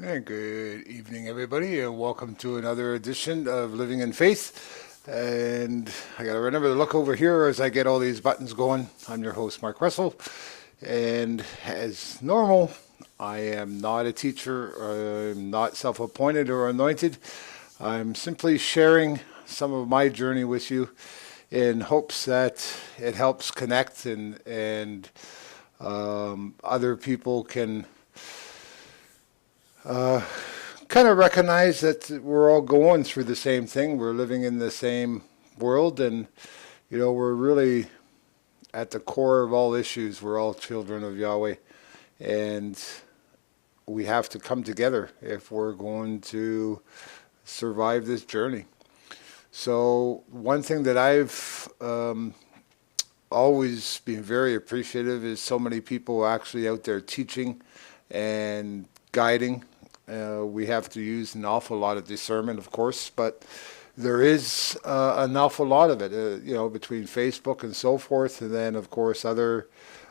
Hey, good evening, everybody, and welcome to another edition of Living in Faith. And I got to remember to look over here as I get all these buttons going. I'm your host, Mark Russell, and as normal, I am not a teacher. I'm not self-appointed or anointed. I'm simply sharing some of my journey with you in hopes that it helps connect and other people can uh, kind of recognize that we're all going through the same thing. We're living in the same world, and we're really at the core of all issues. We're all children of Yahweh, and we have to come together if we're going to survive this journey. So, one thing that I've always been very appreciative is so many people actually out there teaching and guiding. We have to use an awful lot of discernment, of course, but there is an awful lot of it, between Facebook and so forth, and then, of course, other,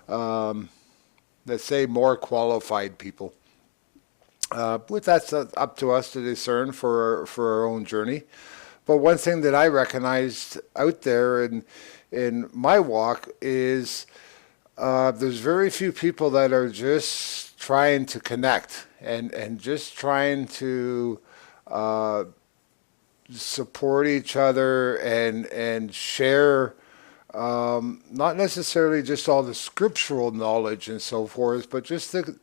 um, let's say, more qualified people. But that's up to us to discern for our own journey. But one thing that I recognized out there in my walk is there's very few people that are just trying to connect and just trying to uh, support each other and share not necessarily just all the scriptural knowledge and so forth, but just the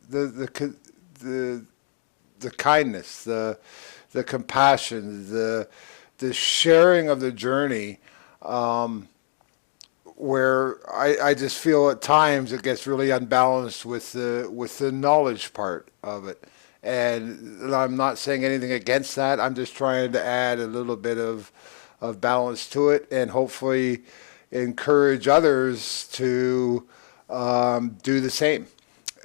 the kindness, the compassion, the sharing of the journey. Um, where I just feel at times it gets really unbalanced with the knowledge part of it. And I'm not saying anything against that. I'm just trying to add a little bit of balance to it and hopefully encourage others to do the same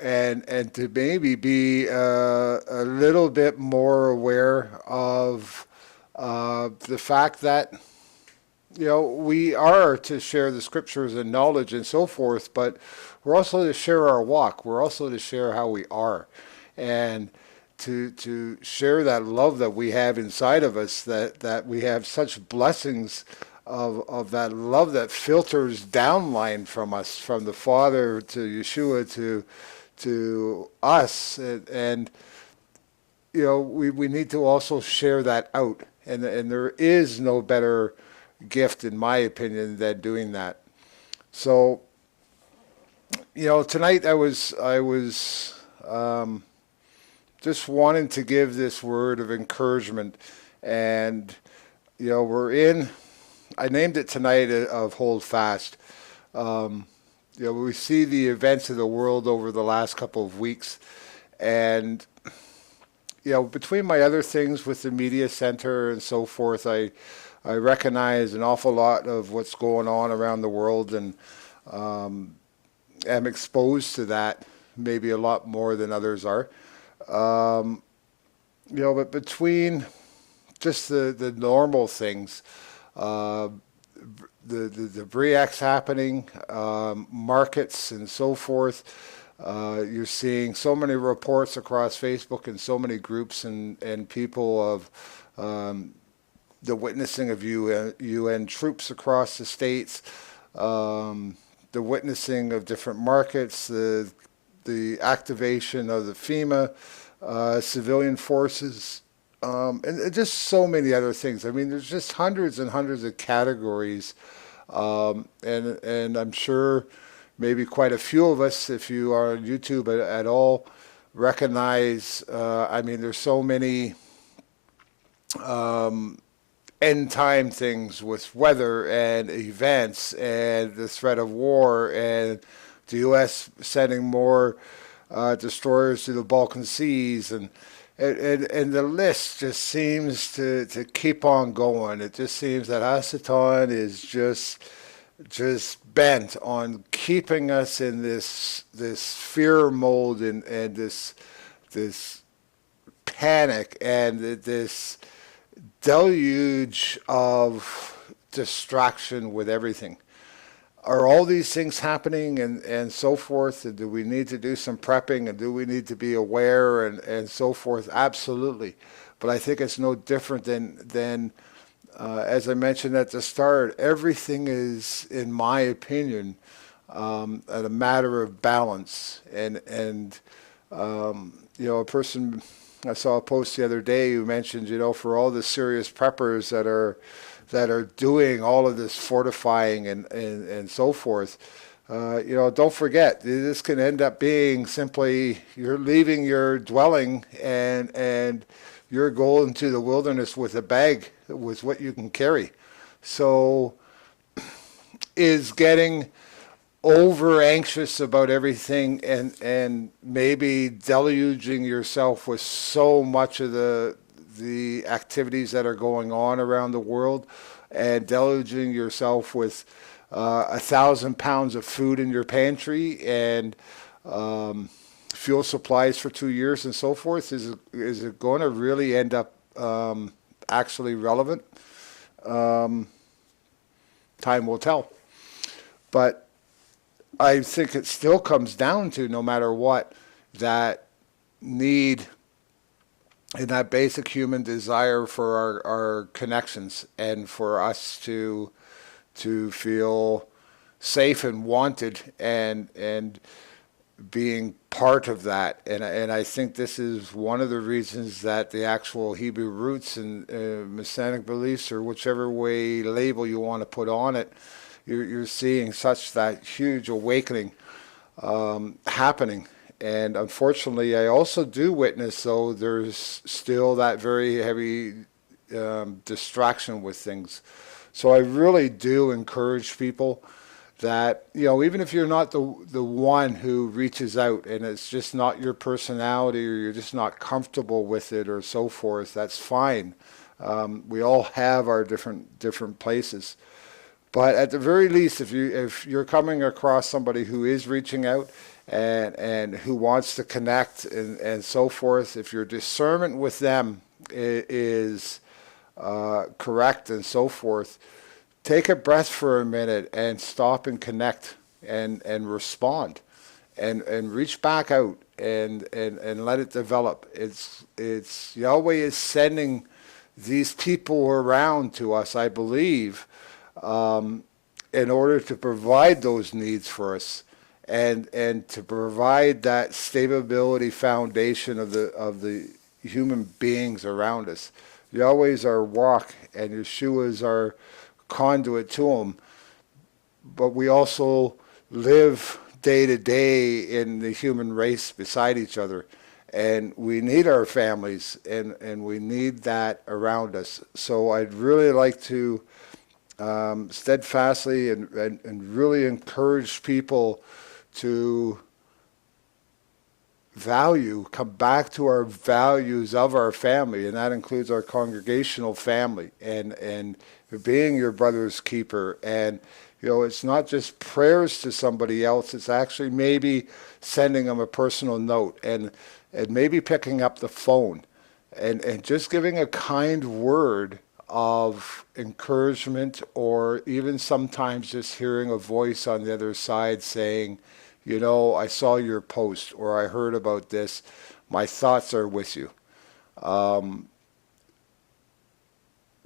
and to maybe be a little bit more aware of the fact that we are to share the scriptures and knowledge and so forth, but we're also to share our walk. We're also to share how we are, and to share that love that we have inside of us. That we have such blessings of that love that filters downline from us, from the Father to Yeshua to us, and we need to also share that out, and there is no better gift, in my opinion, than doing that. So, tonight I was um, just wanting to give this word of encouragement, and we're in. I named it tonight of Hold Fast. Um, we see the events of the world over the last couple of weeks, and between my other things with the media center and so forth, I recognize an awful lot of what's going on around the world and um, am exposed to that maybe a lot more than others are. Um, but between just the normal things, uh, the BRIACs happening, markets and so forth, you're seeing so many reports across Facebook and so many groups and people of the witnessing of UN troops across the states, um, the witnessing of different markets, the activation of the FEMA civilian forces, and just so many other things. I mean, there's just hundreds and hundreds of categories, and I'm sure maybe quite a few of us, if you are on YouTube at all, recognize. I mean, there's so many. Um, End time things with weather and events and the threat of war and the U.S. sending more destroyers to the Balkan seas and the list just seems to keep on going. It just seems that Hasatan is just bent on keeping us in this fear mode and this panic and this deluge of distraction with everything. are all these things happening and so forth? And do we need to do some prepping and do we need to be aware and so forth? Absolutely. But I think it's no different than as I mentioned at the start, everything is, in my opinion, a matter of balance. A person, I saw a post the other day who mentioned, for all the serious preppers that are doing all of this fortifying and so forth, don't forget, this can end up being simply you're leaving your dwelling and you're going into the wilderness with a bag with what you can carry. So is getting over anxious about everything and maybe deluging yourself with so much of the activities that are going on around the world and deluging yourself with 1,000 pounds of food in your pantry and fuel supplies for 2 years and so forth, is it going to really end up actually relevant? Um, Time will tell. But I think it still comes down to, no matter what, that need and that basic human desire for our connections and for us to feel safe and wanted and being part of that. And I think this is one of the reasons that the actual Hebrew roots and Messianic beliefs, or whichever way label you want to put on it, you're seeing such that huge awakening happening. And unfortunately, I also do witness, though, there's still that very heavy distraction with things. So I really do encourage people that, even if you're not the one who reaches out and it's just not your personality or you're just not comfortable with it or so forth, that's fine. We all have our different places. But at the very least, if you're coming across somebody who is reaching out and who wants to connect and so forth, if your discernment with them is correct and so forth, take a breath for a minute and stop and connect and respond and reach back out and let it develop. It's Yahweh is sending these people around to us, I believe, in order to provide those needs for us and to provide that stability foundation of the human beings around us. Yahweh's our rock and Yeshua's our conduit to him, but we also live day to day in the human race beside each other, and we need our families and we need that around us. So I'd really like to steadfastly and really encourage people to come back to our values of our family, and that includes our congregational family and being your brother's keeper. And it's not just prayers to somebody else, it's actually maybe sending them a personal note and maybe picking up the phone and just giving a kind word of encouragement, or even sometimes just hearing a voice on the other side saying, I saw your post or I heard about this. My thoughts are with you.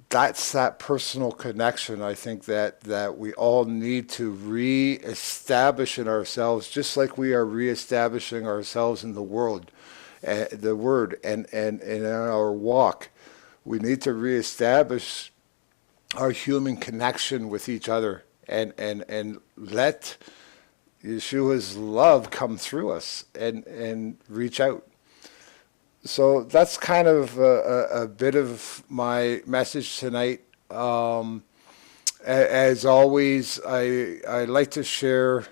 That's that personal connection, I think, that we all need to reestablish in ourselves, just like we are reestablishing ourselves in the world, the Word, and in our walk. We need to reestablish our human connection with each other and let Yeshua's love come through us and reach out. So that's kind of a bit of my message tonight. As always, I like to share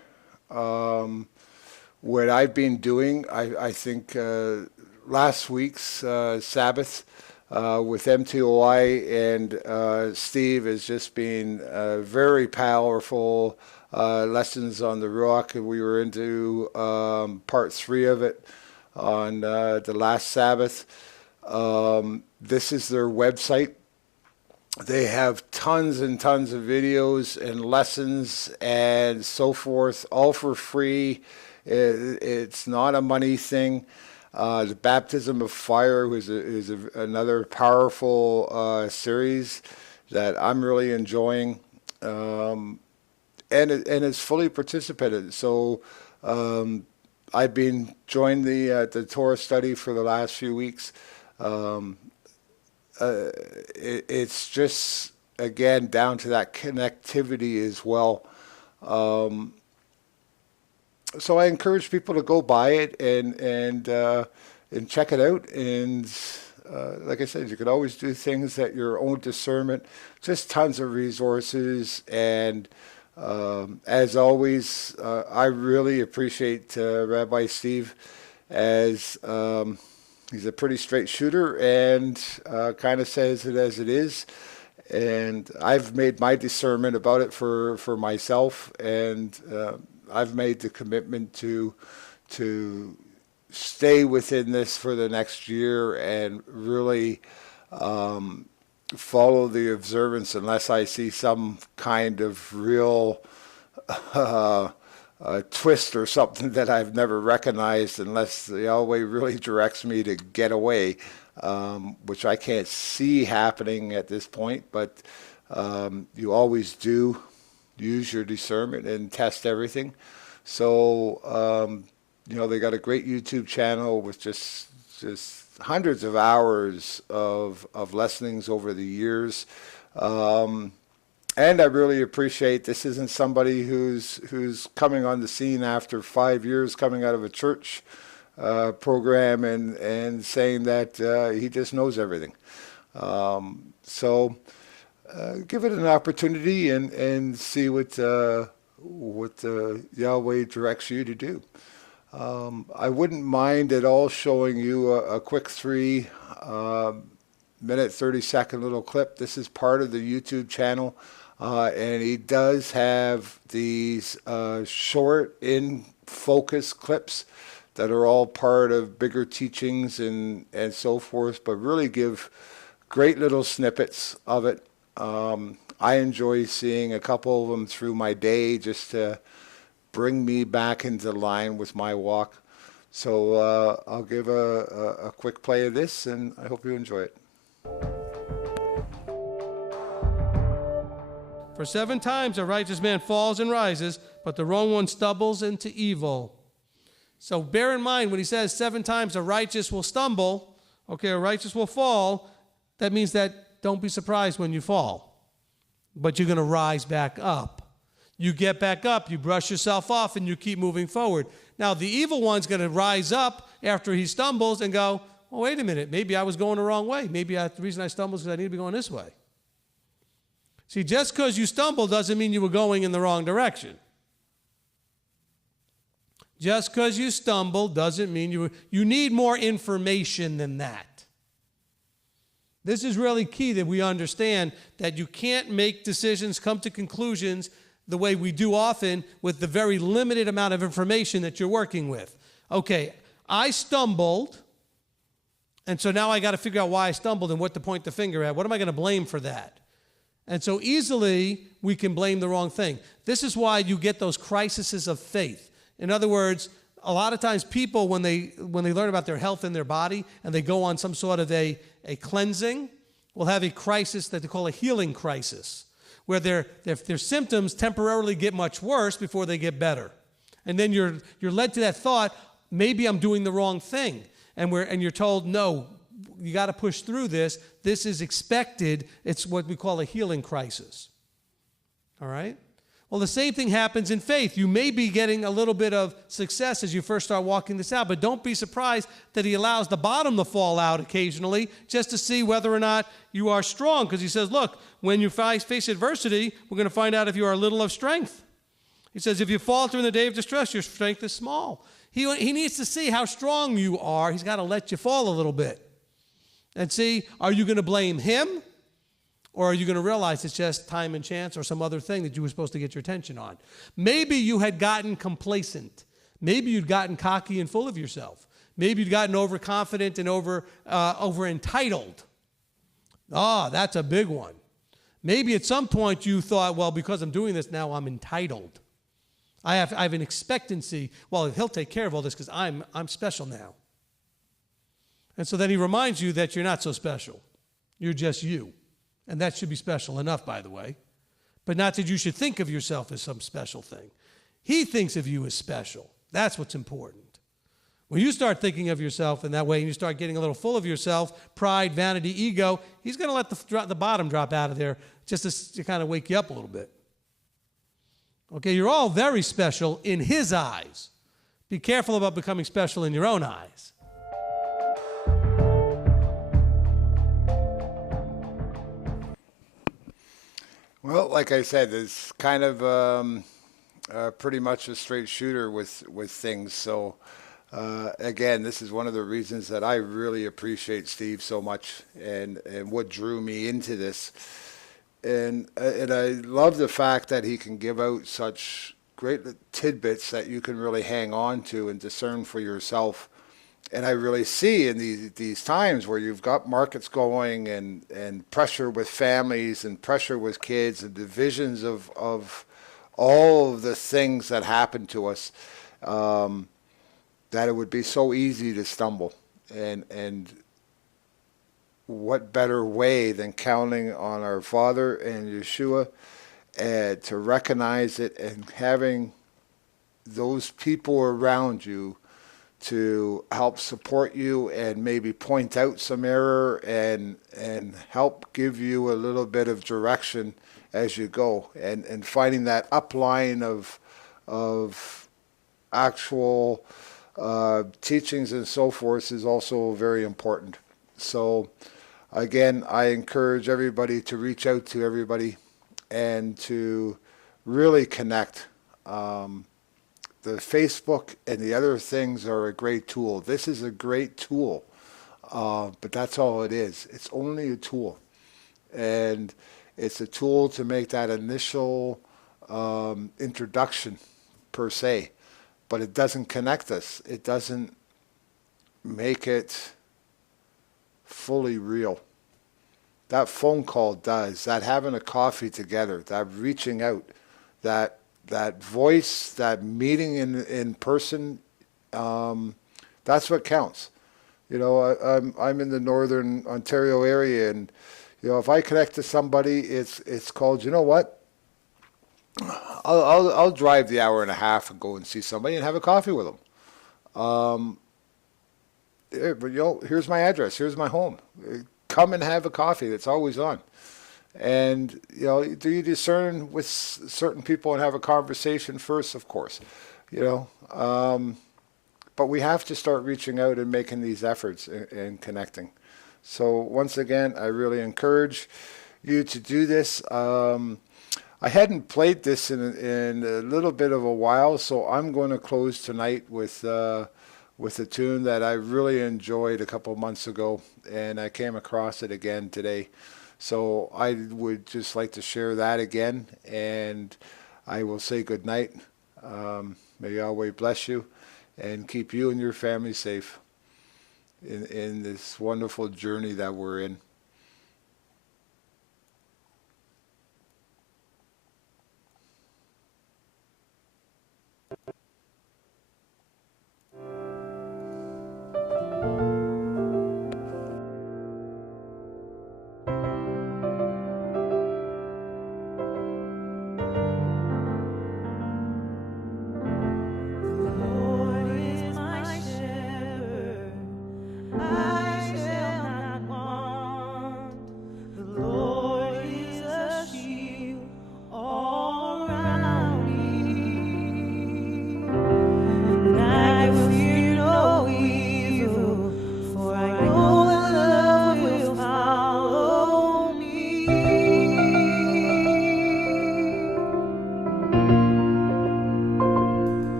what I've been doing. I think last week's Sabbath with MTOI and Steve has just been very powerful lessons on the Ruach. We were into part 3 of it on the last Sabbath. This is their website. They have tons and tons of videos and lessons and so forth, all for free. It's not a money thing. The Baptism of Fire is another powerful series that I'm really enjoying, and it's fully participated. So I've been joined the Torah study for the last few weeks. Um, it's just again down to that connectivity as well. Um, so I encourage people to go buy it and check it out. And like I said, you can always do things at your own discernment. Just tons of resources. And as always, I really appreciate Rabbi Steve as he's a pretty straight shooter and kind of says it as it is. And I've made my discernment about it for myself, and I've made the commitment to stay within this for the next year and really follow the observance unless I see some kind of real twist or something that I've never recognized, unless the Yahweh really directs me to get away, which I can't see happening at this point. But you always do use your discernment and test everything. So they got a great YouTube channel with just hundreds of hours of lessonings over the years. And I really appreciate this isn't somebody who's coming on the scene after 5 years coming out of a church program and saying that he just knows everything. So give it an opportunity and see what Yahweh directs you to do. I wouldn't mind at all showing you a quick 3 minute, 30-second little clip. This is part of the YouTube channel. And he does have these short, in-focus clips that are all part of bigger teachings and so forth, but really give great little snippets of it. I enjoy seeing a couple of them through my day just to bring me back into line with my walk. So I'll give a quick play of this, and I hope you enjoy it. For 7 times a righteous man falls and rises, but the wrong one stumbles into evil. So bear in mind when he says 7 times a righteous will stumble, okay, a righteous will fall, that means that don't be surprised when you fall. But you're going to rise back up. You get back up, you brush yourself off, and you keep moving forward. Now, the evil one's going to rise up after he stumbles and go, well, wait a minute, maybe I was going the wrong way. Maybe the reason I stumbled is because I need to be going this way. See, just because you stumbled doesn't mean you were going in the wrong direction. Just because you stumbled doesn't mean you need more information than that. This is really key that we understand that you can't make decisions, come to conclusions the way we do often with the very limited amount of information that you're working with. Okay, I stumbled, and so now I got to figure out why I stumbled and what to point the finger at. What am I going to blame for that? And so easily we can blame the wrong thing. This is why you get those crises of faith. In other words, a lot of times people, when they learn about their health and their body and they go on some sort of a cleansing, will have a crisis that they call a healing crisis, where their symptoms temporarily get much worse before they get better. And then you're led to that thought, maybe I'm doing the wrong thing. And you're told, no, you got to push through this. This is expected. It's what we call a healing crisis. All right? Well, the same thing happens in faith. You may be getting a little bit of success as you first start walking this out, but don't be surprised that he allows the bottom to fall out occasionally just to see whether or not you are strong. Because he says, look, when you face adversity, we're going to find out if you are little of strength. He says, if you falter in the day of distress, your strength is small. He needs to see how strong you are. He's got to let you fall a little bit. And see, are you going to blame him? Or are you going to realize it's just time and chance or some other thing that you were supposed to get your attention on? Maybe you had gotten complacent. Maybe you'd gotten cocky and full of yourself. Maybe you'd gotten overconfident and over entitled. That's a big one. Maybe at some point you thought, well, because I'm doing this now, I'm entitled. I have an expectancy. Well, he'll take care of all this because I'm special now. And so then he reminds you that you're not so special. You're just you. And that should be special enough, by the way. But not that you should think of yourself as some special thing. He thinks of you as special. That's what's important. When you start thinking of yourself in that way and you start getting a little full of yourself, pride, vanity, ego, he's going to let the bottom drop out of there just to kind of wake you up a little bit. Okay, you're all very special in his eyes. Be careful about becoming special in your own eyes. Well, like I said, it's kind of pretty much a straight shooter with things. So again, this is one of the reasons that I really appreciate Steve so much, and what drew me into this. And I love the fact that he can give out such great tidbits that you can really hang on to and discern for yourself. And I really see in these times where you've got markets going and pressure with families and pressure with kids and divisions of all of the things that happen to us, that it would be so easy to stumble. And what better way than counting on our Father and Yeshua to recognize it, and having those people around you to help support you and maybe point out some error and help give you a little bit of direction as you go, and finding that upline of actual teachings and so forth is also very important. So again, I encourage everybody to reach out to everybody and to really connect. The Facebook and the other things are a great tool. This is a great tool, but that's all it is. It's only a tool. And it's a tool to make that initial introduction per se, but it doesn't connect us. It doesn't make it fully real. That phone call does, that having a coffee together, that reaching out, that voice, that meeting in person, that's what counts. You know, I'm in the Northern Ontario area, and you know, if I connect to somebody, it's called, you know what? I'll drive the hour and a half and go and see somebody and have a coffee with them. But you know, here's my address. Here's my home. Come and have a coffee. It's always on. And you know, do you discern with certain people and have a conversation first? Of course, you know. But we have to start reaching out and making these efforts and connecting. So once again, I really encourage you to do this. I hadn't played this in a little bit of a while, so I'm going to close tonight with a tune that I really enjoyed a couple months ago, and I came across it again today. So I would just like to share that again, and I will say good night. May Yahweh bless you and keep you and your family safe in this wonderful journey that we're in.